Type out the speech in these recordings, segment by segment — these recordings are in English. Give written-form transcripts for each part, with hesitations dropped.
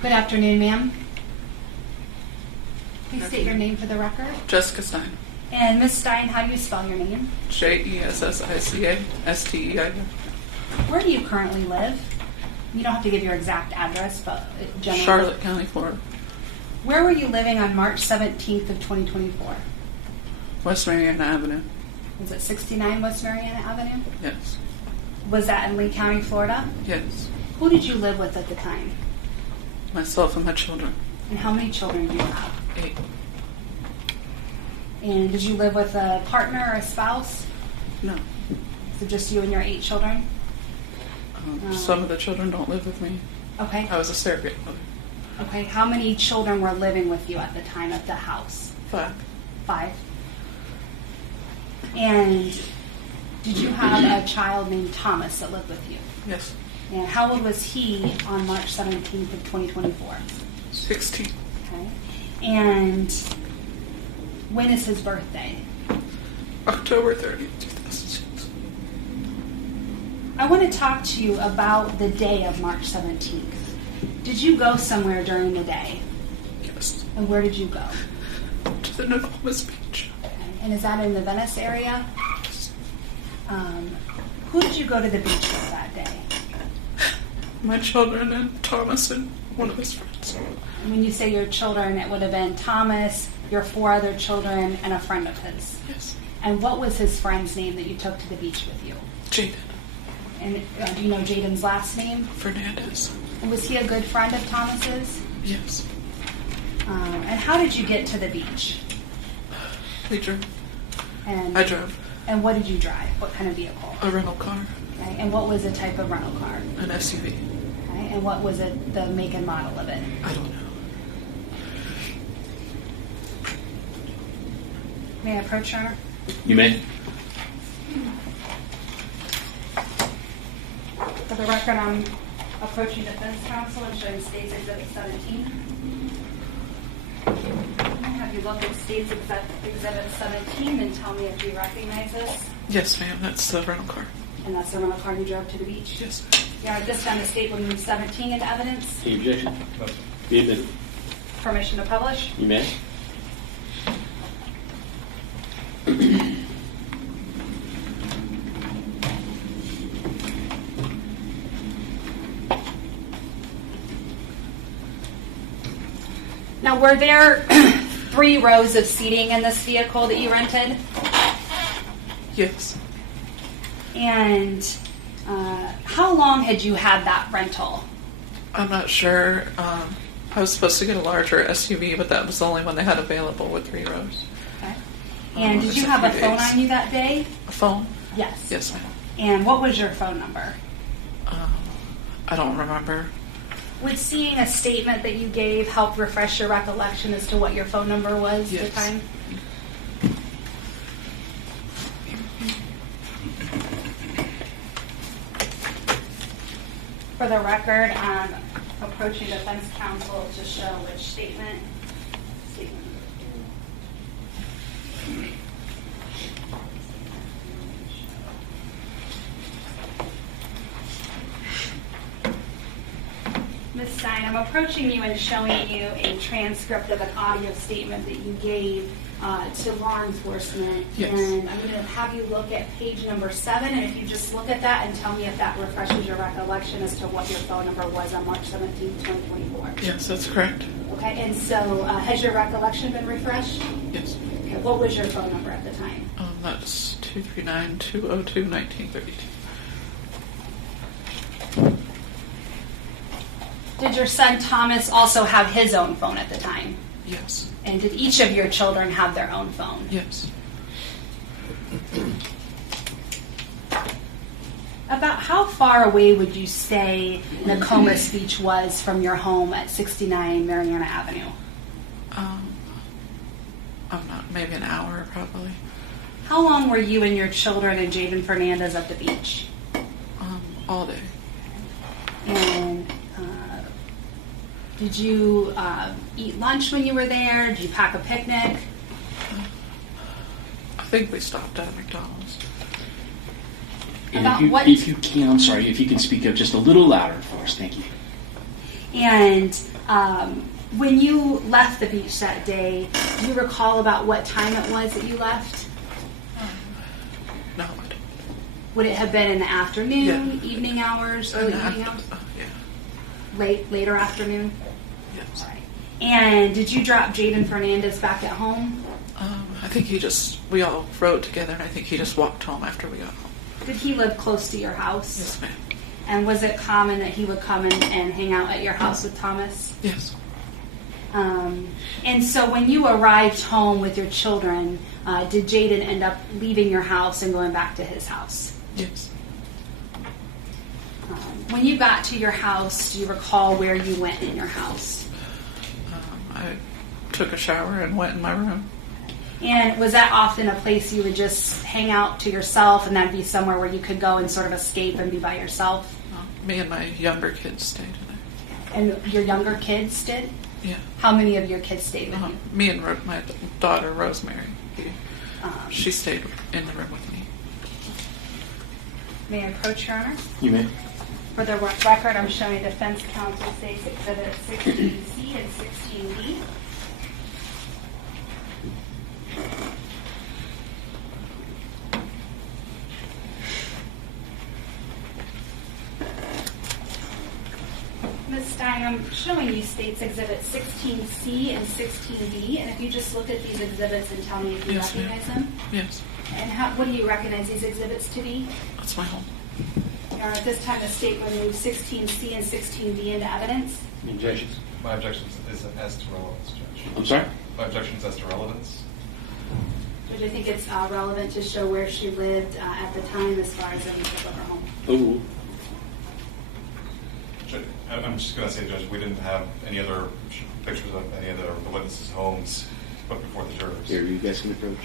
Good afternoon, ma'am. Please state your name for the record. Jessica Stein. And Ms. Stein, how do you spell your name? Jessica. Where do you currently live? You don't have to give your exact address, but generally. Charlotte County, Florida. Where were you living on March 17th of 2024? West Mariana Avenue. Was it 69 West Mariana Avenue? Yes. Was that in Lee County, Florida? Yes. Who did you live with at the time? Myself and my children. And how many children do you have? 8. And did you live with a partner or a spouse? No. So just you and your 8 children? Some of the children don't live with me. Okay. I was a surrogate mother. Okay. How many children were living with you at the time at the house? 5. 5. And did you have a child named Thomas that lived with you? Yes. And how old was he on March 17th of 2024? 16. Okay. And when is his birthday? October 30th, 2006. I want to talk to you about the day of March 17th. Did you go somewhere during the day? Yes. And where did you go? To the Nokomis Beach. Okay. And is that in the Venice area? Yes. Who did you go to the beach with that day? My children and Thomas and one of his friends. And when you say your children, it would have been Thomas, your 4 other children, and a friend of his. Yes. And what was his friend's name that you took to the beach with you? Jaden. And do you know Jaden's last name? Fernandez. And was he a good friend of Thomas's? Yes. And how did you get to the beach? We drove. And I drove. And what did you drive? What kind of vehicle? A rental car. Okay. And what was the type of rental car? An SUV. Okay. And what was it, the make and model of it? I don't know. May I approach her? You may. For the record, I'm approaching defense counsel and showing State's Exhibit 17. I'm going to have you look at State's Exhibit 17 and tell me if you recognize this. Yes, ma'am. That's the rental car. And that's the rental car you drove to the beach? Yes. Yeah, at this time the State will move 17 into evidence. Any objection? No. Be admitted. Permission to publish? You may. Now, were there 3 rows of seating in this vehicle that you rented? Yes. And how long had you had that rental? I'm not sure. I was supposed to get a larger SUV, but that was the only one they had available with 3 rows. Okay. And did you have a phone on you that day? A phone? Yes. Yes, ma'am. And what was your phone number? I don't remember. Would seeing a statement that you gave help refresh your recollection as to what your phone number was at the time? For the record, I'm approaching defense counsel to show which statement. Ms. Stein, I'm approaching you and showing you a transcript of an audio statement that you gave to law enforcement. Yes. And I'm going to have you look at page number 7, and if you just look at that and tell me if that refreshes your recollection as to what your phone number was on March 17, 2024. Yes, that's correct. Okay, and so has your recollection been refreshed? Yes. Okay, what was your phone number at the time? That's 239-202-1932. Did your son Thomas also have his own phone at the time? Yes. And did each of your children have their own phone? Yes. About how far away would you say Nokomis Beach was from your home at 69 Mariana Avenue? I'm not, maybe an hour probably. How long were you and your children and Jaden Fernandez at the beach? All day. And did you eat lunch when you were there? Did you pack a picnic? I think we stopped at McDonald's. And if you can, I'm sorry, if you can speak up just a little louder for us, thank you. And When you left the beach that day, do you recall about what time it was that you left? No, I don't. Would it have been in the afternoon, Yeah. evening hours, early evening hours? Yeah. Later afternoon? Yes. All right. And did you drop Jaden Fernandez back at home? I think we all rode together, and I think he just walked home after we got home. Did he live close to your house? Yes, ma'am. And was it common that he would come in and hang out at your house with Thomas? Yes. And so when you arrived home with your children, did Jaden end up leaving your house and going back to his house? Yes. When you got to your house, do you recall where you went in your house? I took a shower and went in my room. And was that often a place you would just hang out to yourself, and that'd be somewhere where you could go and sort of escape and be by yourself? Me and my younger kids stayed in there. And your younger kids did? Yeah. How many of your kids stayed with you? Me and my daughter, Rosemary. Um, She stayed in the room with me. May I approach, Your Honor? You may. For the record, I'm showing defense counsel states Exhibit 16C and 16B. Ms. Stein, I'm showing you states Exhibit 16C and 16B, and if you just look at these exhibits and tell me if you Yes, ma'am. recognize them. Yes. And what do you recognize these exhibits to be? That's my home. Your Honor, at this time, the state will move 16C and 16B into evidence. Any objections? My objection is as to relevance, Judge. I'm sorry? My objection is as to relevance. Judge, I think it's relevant to show where she lived at the time as far as the details of her home. Ooh. I'm just going to say, Judge, we didn't have any other pictures of any of the witnesses' homes put before the jurors. Here, you guys can approach.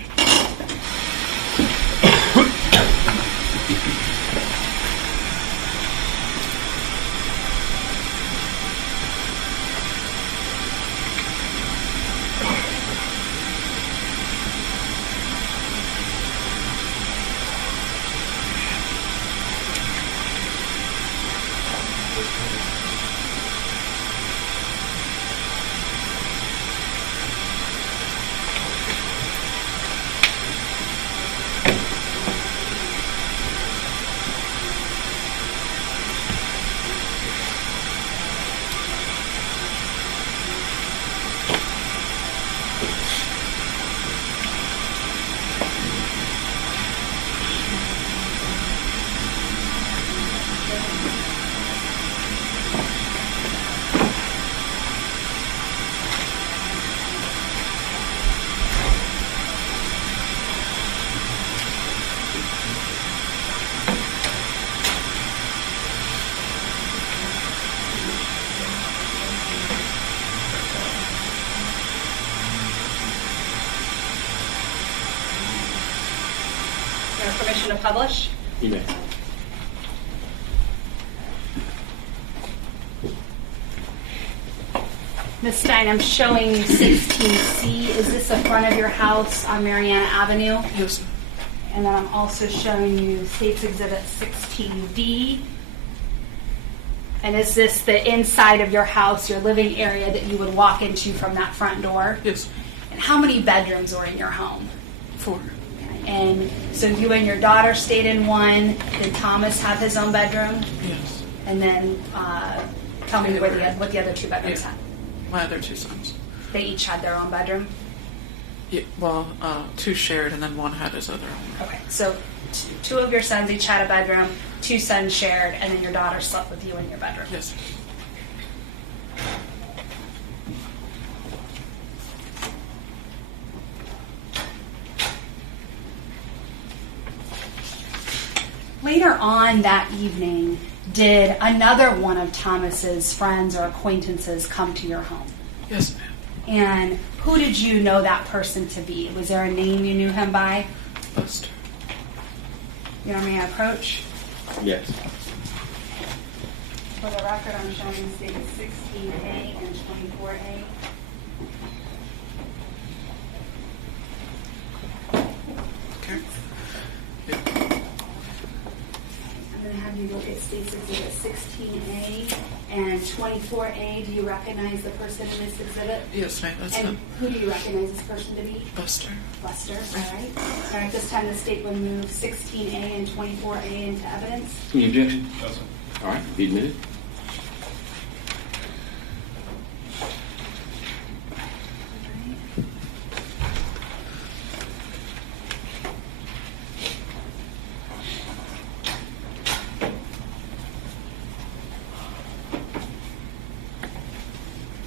Permission to publish? You may. Ms. Stein, I'm showing you 16C. Is this the front of your house on Mariana Avenue? Yes. And then I'm also showing you State's Exhibit 16D. And is this the inside of your house, your living area that you would walk into from that front door? Yes. And how many bedrooms were in your home? 4. And so you and your daughter stayed in one. Did Thomas have his own bedroom? Yes. And then tell me what the other 2 bedrooms Yeah. had. My other 2 sons. They each had their own bedroom? Yeah, well, 2 shared, and then 1 had his other own. Okay, so 2 of your sons each had a bedroom, 2 sons shared, and then your daughter slept with you in your bedroom. Yes. Later on that evening, did another one of Thomas's friends or acquaintances come to your home? Yes, ma'am. And who did you know that person to be? Was there a name you knew him by? Buster. You know, may I approach? Yes. For the record, I'm showing states 16A and 24A. Okay. Yeah. I'm going to have you look at States Exhibit 16A and 24A. Do you recognize the person in this exhibit? Yes, ma'am. That's And him. who do you recognize this person to be? Buster. Buster, all right. All right, this time the state would move 16A and 24A into evidence. Any objection? No, sir. All right, be admitted.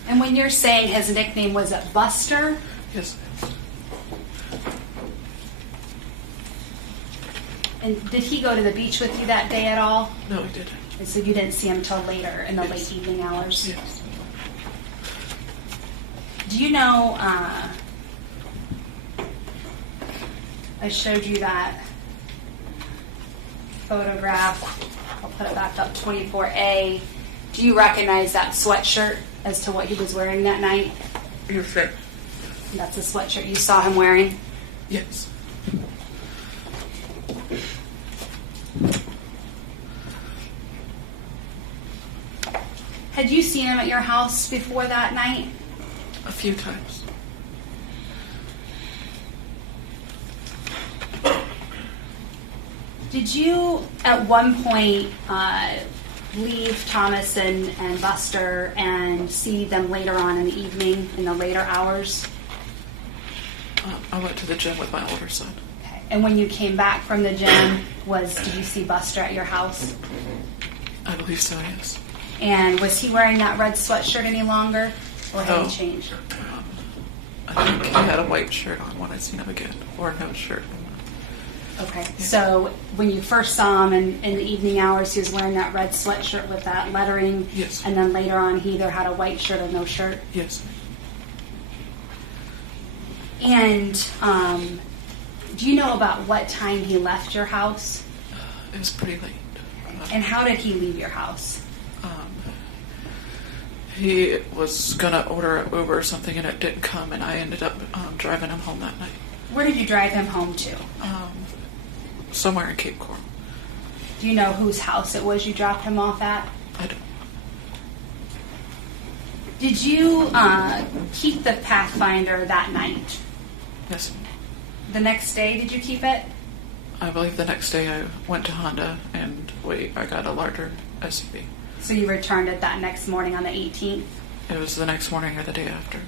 And when you're saying his nickname was Buster, Yes, ma'am. and did he go to the beach with you that day at all? No, he didn't. And so you didn't see him till later in the Yes. late evening hours? Yes. Do you know, I showed you that photograph. I'll put it back up, 24A. Do you recognize that sweatshirt as to what he was wearing that night? Yes, ma'am. That's a sweatshirt you saw him wearing? Yes. Had you seen him at your house before that night? A few times. Did you at one point leave Thomas and Buster and see them later on in the evening, in the later hours? I went to the gym with my older son. Okay. And when you came back from the gym, did you see Buster at your house? I believe so, yes. And was he wearing that red sweatshirt any longer, or had No. he changed? I think he had a white shirt on when I seen him again, or no shirt. Okay. So when you first saw him in the evening hours, he was wearing that red sweatshirt with that lettering. Yes. And then later on, he either had a white shirt or no shirt. Yes. And do you know about what time he left your house? It was pretty late. And how did he leave your house? He was gonna order an Uber or something, and it didn't come, and I ended up driving him home that night. Where did you drive him home to? Somewhere in Cape Coral. Do you know whose house it was you dropped him off at? I don't. Did you keep the Pathfinder that night? Yes. The next day, did you keep it? I believe the next day I went to Honda and I got a larger SUV. So you returned it that next morning on the 18th? It was the next morning or the day after.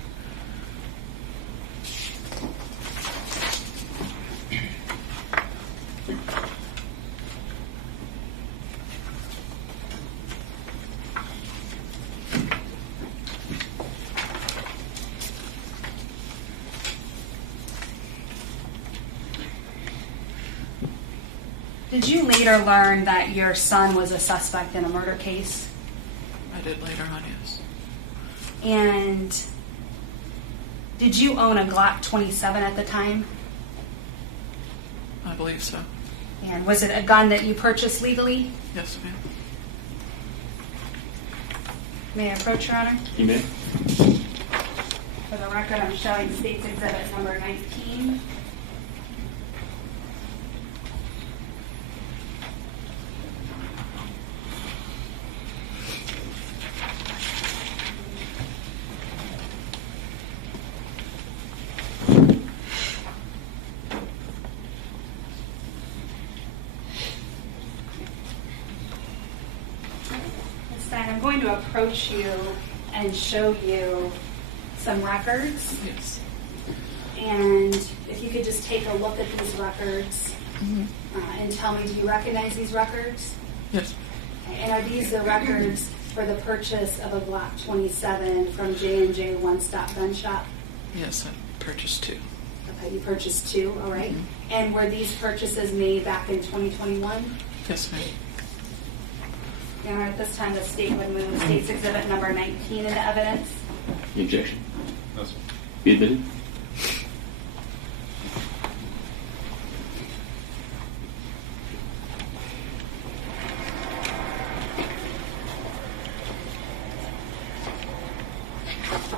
Did you later learn that your son was a suspect in a murder case? I did later on, yes. And did you own a Glock 27 at the time? I believe so. And was it a gun that you purchased legally? Yes, ma'am. May I approach, Your Honor? You may. For the record, I'm showing State's Exhibit number 19. Ms. Stein, I'm going to approach you and show you some records. Yes. And if you could just take a look at these records and tell me, do you recognize these records? Yes. Okay, and are these the records for the purchase of a Glock 27 from J&J One Stop Gun Shop? Yes, I purchased two. Okay, you purchased two, all right. And were these purchases made back in 2021? Yes, ma'am. And at this time, the state would move State's Exhibit number 19 into evidence. Any objection? No, sir. Be admitted.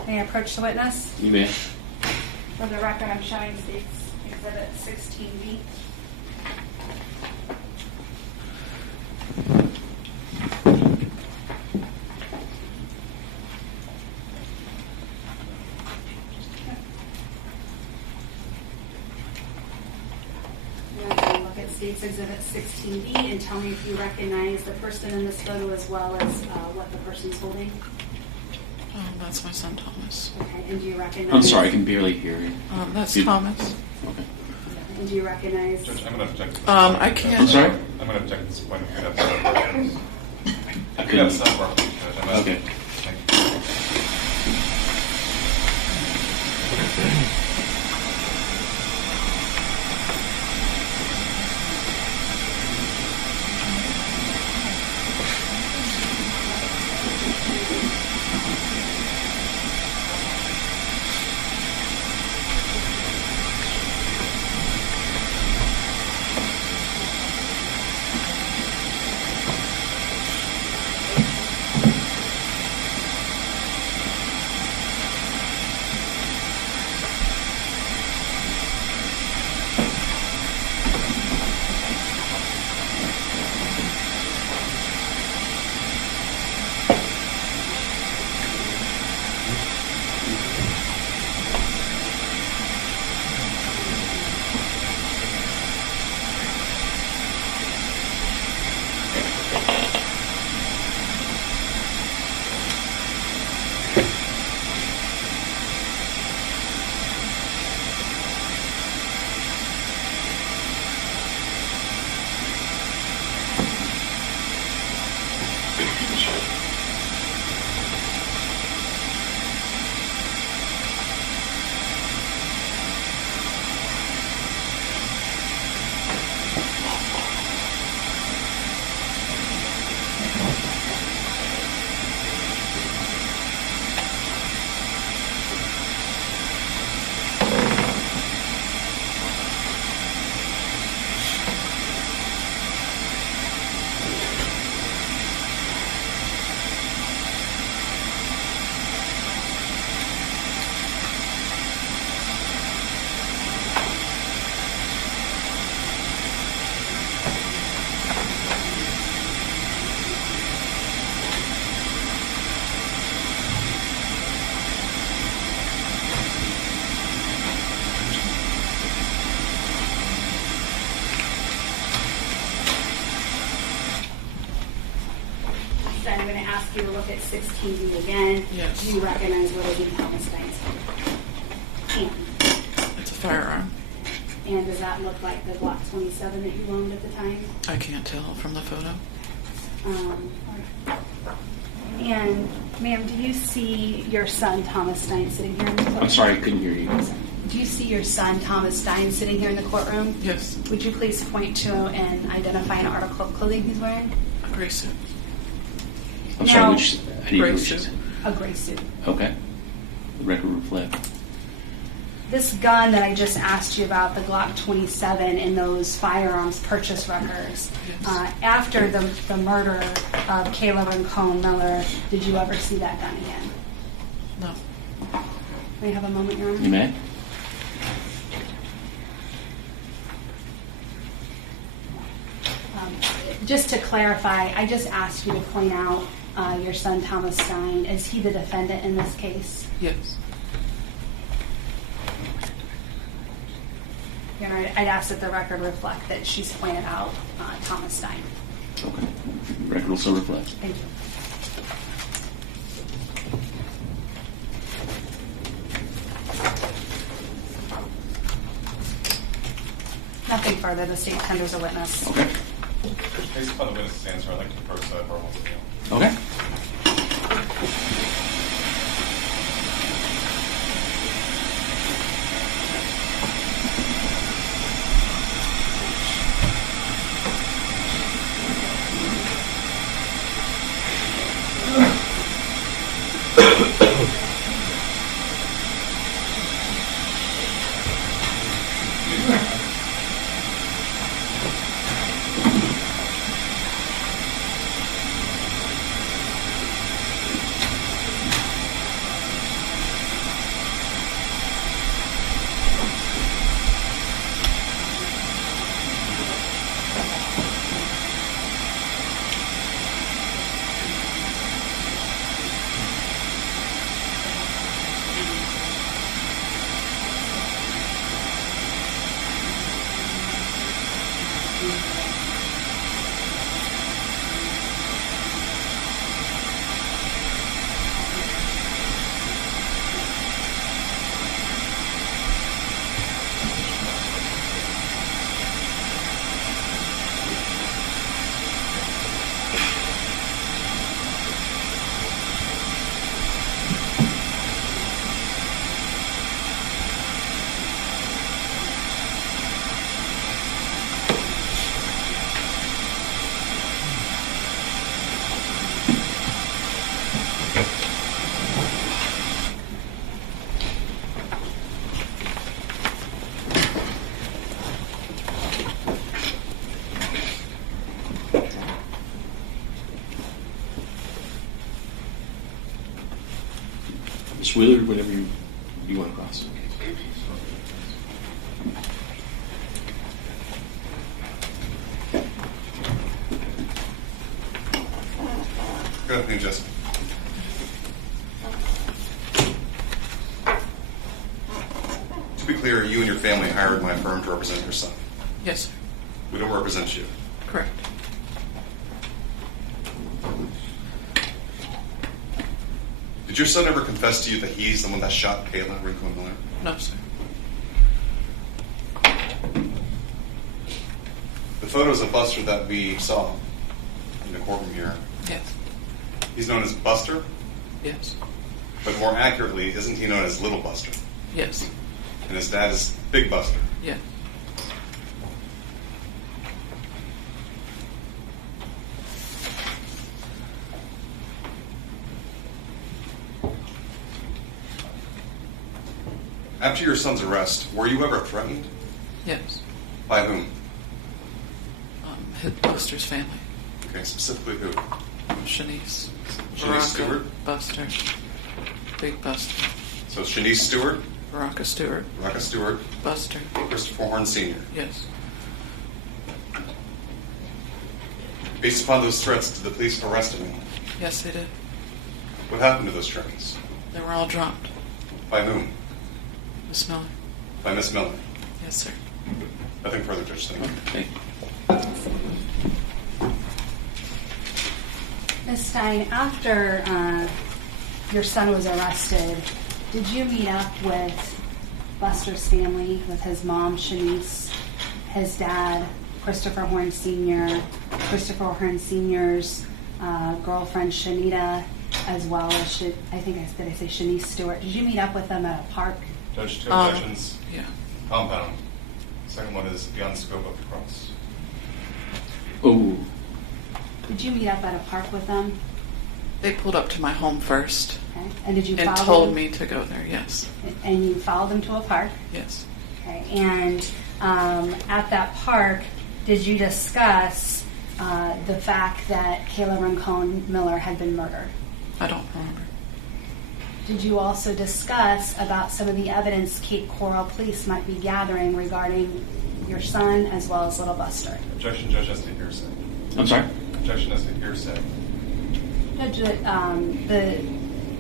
May I approach the witness? You may. For the record, I'm showing State's Exhibit 16B. State's Exhibit 16B and tell me if you recognize the person in this photo as well as what the person's holding. That's my son Thomas. Okay, and do you recognize? I'm sorry, I can barely hear you. That's You- Thomas. Okay. And do you recognize? Judge, I'm going to object. I can't. I'm sorry? I'm going to object at this point. We could have some. I We could have couldn't. some. Judge. I'm asking. Okay. Thank you. So I'm going to ask you to look at 16B again. Yes. Do you recognize what is in Thomas Stein's hand? It's a firearm. And does that look like the Glock 27 that you owned at the time? I can't tell from the photo. And, ma'am, do you see your son, Thomas Stein, sitting here in the courtroom? I'm sorry, I couldn't hear you. Do you see your son, Thomas Stein, sitting here in the courtroom? Yes. Would you please point to and identify an article of clothing he's wearing? A gray suit. I'm Now- sorry, which, I didn't hear Gray what you suit. said. A gray suit. Okay. The record reflect. This gun that I just asked you about, the Glock 27, in those firearms purchase records, Yes. after the murder of Kayla Rincon-Miller, did you ever see that gun again? No. May I have a moment, Your Honor? You may? Just to clarify, I just asked you to point out your son, Thomas Stein. Is he the defendant in this case? Yes. Your Honor, I'd ask that the record reflect that she's pointed out Thomas Stein. Okay. The record will so reflect. Thank you. Nothing further. The state tenders a witness. Okay. Based upon the witness's answer, I'd like to first verbal appeal. Okay. Ms. Willard, whenever you want to cross. Good afternoon, Jessica. To be clear, you and your family hired my firm to represent your son. Yes, sir. We don't represent you. Correct. Did your son ever confess to you that he's the one that shot Kayla Rincon-Miller? No, sir. The photos of Buster that we saw in the courtroom here, Yes. he's known as Buster, Yes. but more accurately, isn't he known as Little Buster? Yes. And his dad is Big Buster. Yes. After your son's arrest, were you ever threatened? Yes. By whom? His Buster's family. Okay, specifically who? Shanice. Shanice Veronica, Stewart? Buster. Big Buster. So Shanice Stewart, Veronica Stewart. Raka Stewart, Buster. Christopher Horn Sr. Yes. Based upon those threats, did the police arrest anyone? Yes, they did. What happened to those trains? They were all dropped. By whom? Miss Miller. By Miss Miller. Yes, sir. Nothing further, Judge. Thank you. Thank you. Ms. Stein, after your son was arrested, did you meet up with Buster's family, with his mom, Shanice, his dad, Christopher Horn Sr., Christopher Horn Sr.'s girlfriend, Shanita, as well as, did I say Shanice Stewart? Did you meet up with them at a park? Judge, two objections. Yeah. Compound. Second one is beyond the scope of the cross. Oh, Did you meet up at a park with them? They pulled up to my home first Okay. And did you and follow told them? me to go there. Yes. And you followed them to a park? Yes. Okay. And at that park, did you discuss the fact that Kayla Rincon-Miller had been murdered? I don't remember. Did you also discuss about some of the evidence Cape Coral Police might be gathering regarding your son as well as little Buster? Objection, Judge, as to hearsay. I'm sorry? Objection as to hearsay. Judge,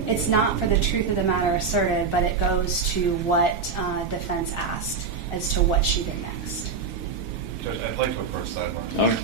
it's not for the truth of the matter asserted, but it goes to what defense asked as to what she did next. Judge, I'd like to approach sidebar. All right.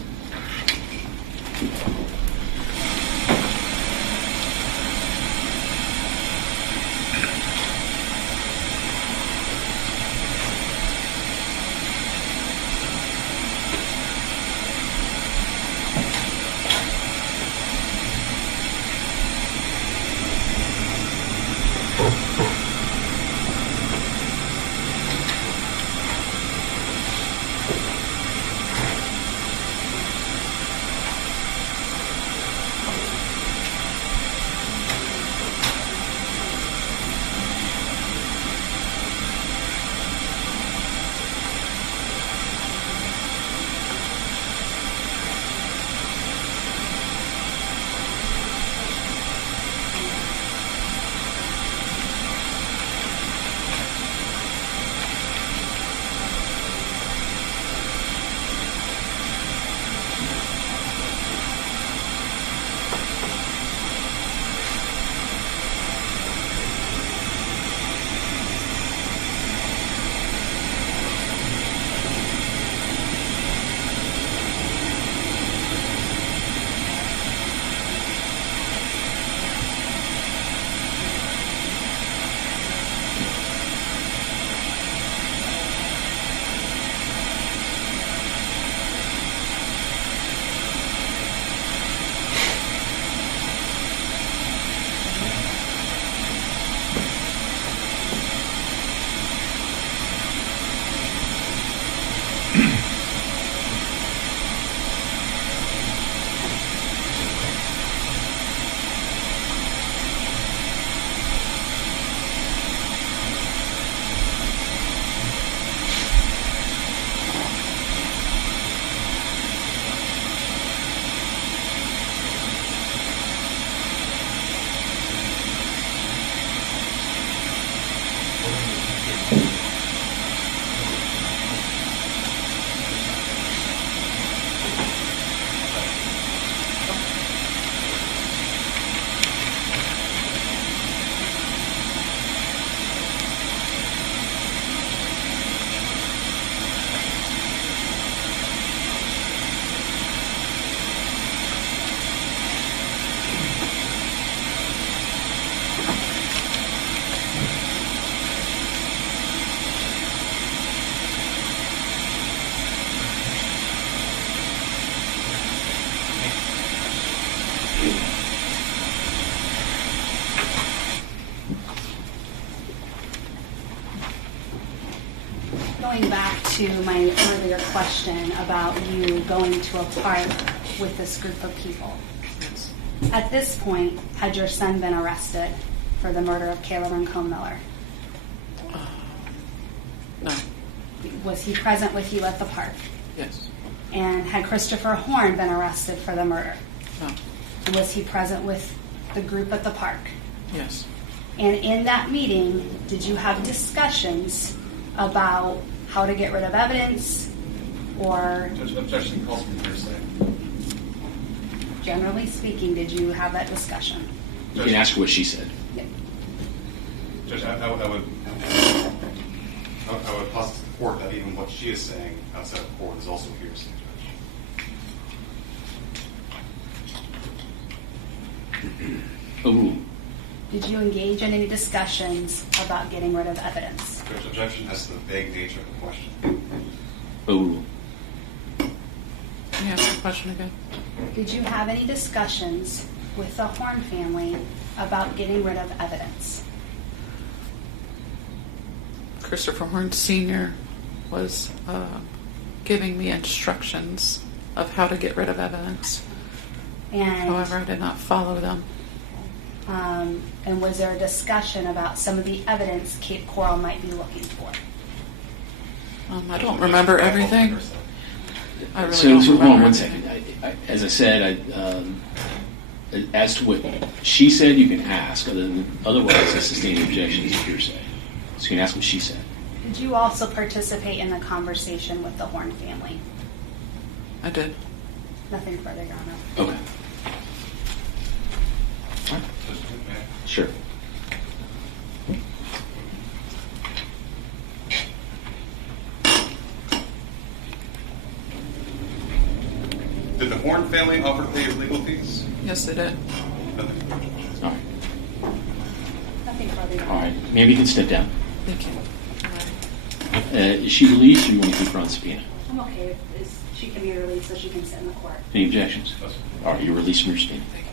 going back to my earlier question about you going to a park with this group of people. Yes. At this point, had your son been arrested for the murder of Kayla Rincon-Miller? No. Was he present with you at the park? Yes. And had Christopher Horn been arrested for the murder? No. And was he present with the group at the park? Yes. And in that meeting, did you have discussions about how to get rid of evidence, or Judge, objection calls for hearsay. generally speaking, did you have that discussion? You can ask her what she said. Judge, I would posit to the court that even what she is saying outside of court is also hearsay, Judge. Ooh. Did you engage in any discussions about getting rid of evidence? Judge, objection has to the vague nature of the question. Ooh. Can you ask the question again? Did you have any discussions with the Horn family about getting rid of evidence? Christopher Horn Sr. was giving me instructions of how to get rid of evidence. And However, I did not follow them. and was there a discussion about some of the evidence Cape Coral might be looking for? I don't remember everything. I really So don't hold remember on one everything. second. As I said, as to what she said, you can ask. Otherwise, a sustained objection is hearsay. So you can ask what she said. Did you also participate in the conversation with the Horn family? I did. Nothing further, Your Honor. Okay. Judge, may I? Sure. Did the Horn family offer to pay his legal fees? Yes, they did. Nothing. All right. Nothing further, Your Honor. All right. Maybe you can step down. Thank you. Is she released, or you want to keep her on subpoena? I'm okay if she can be released so she can sit in the court. Any objections? Yes. All right. You're released from your subpoena. Thank you.